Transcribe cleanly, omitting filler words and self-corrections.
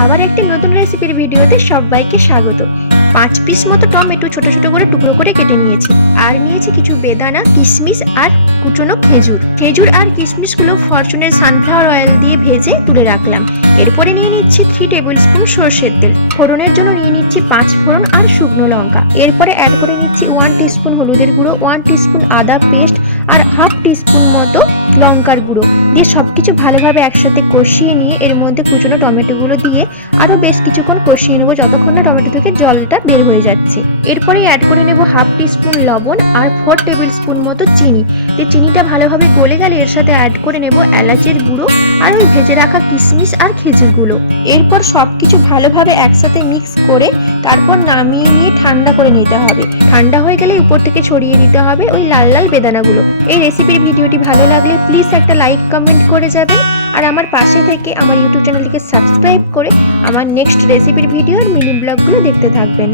আবার একটি নতুন রেসিপির ভিডিওতে সবাইকে স্বাগত। 5 পিস মতো টমেটো ছোট ছোট করে টুকরো করে কেটে নিয়েছি, আর নিয়েছি কিছু বেদানা, কিশমিশ আর কুচনো খেজুর আর কিশমিশগুলো ফরচুনের সানফ্লাওয়ার অয়েল দিয়ে ভেজে তুলে রাখলাম। এরপরে নিয়ে নিচ্ছি 3 টেবিল স্পুন সর্ষের তেল, ফোড়নের জন্য নিয়ে নিচ্ছি 5 ফোড়ন আর শুকনো লঙ্কা। এরপরে অ্যাড করে নিচ্ছি 1 টিস্পুন হলুদের গুঁড়ো, 1 টিস্পুন আদা পেস্ট আর হাফ টিস্পুন মতো লঙ্কার গুঁড়ো দিয়ে সবকিছু ভালোভাবে একসাথে কষিয়ে নিয়ে এর মধ্যে কুচনো টমেটোগুলো দিয়ে আরও বেশ কিছুক্ষণ কষিয়ে নেবো, যতক্ষণ না টমেটো থেকে জলটা বের হয়ে যাচ্ছে। এরপরে অ্যাড করে নেব হাফ টিস্পুন লবণ আর 4 টেবিল স্পুন মতো চিনি। দিয়ে চিনিটা ভালোভাবে গলে গেলে এর সাথে অ্যাড করে নেব এলাচের গুঁড়ো আর ওই ভেজে রাখা কিশমিশ আর খেজুরগুলো। এরপর সবকিছু ভালোভাবে একসাথে মিক্স করে তারপর নামিয়ে নিয়ে ঠান্ডা করে নিতে হবে। ঠান্ডা হয়ে গেলে উপর থেকে ছড়িয়ে দিতে হবে ওই লাল লাল বেদানাগুলো। এই রেসিপির ভিডিওটি ভালো লাগলে প্লিজ একটা লাইক কমেন্ট করে যাবেন, আর আমার পাশে থেকে আমার ইউটিউব চ্যানেলটিকে সাবস্ক্রাইব করে আমার নেক্সট রেসিপির ভিডিও আর মিনি ব্লগগুলো দেখতে থাকবেন।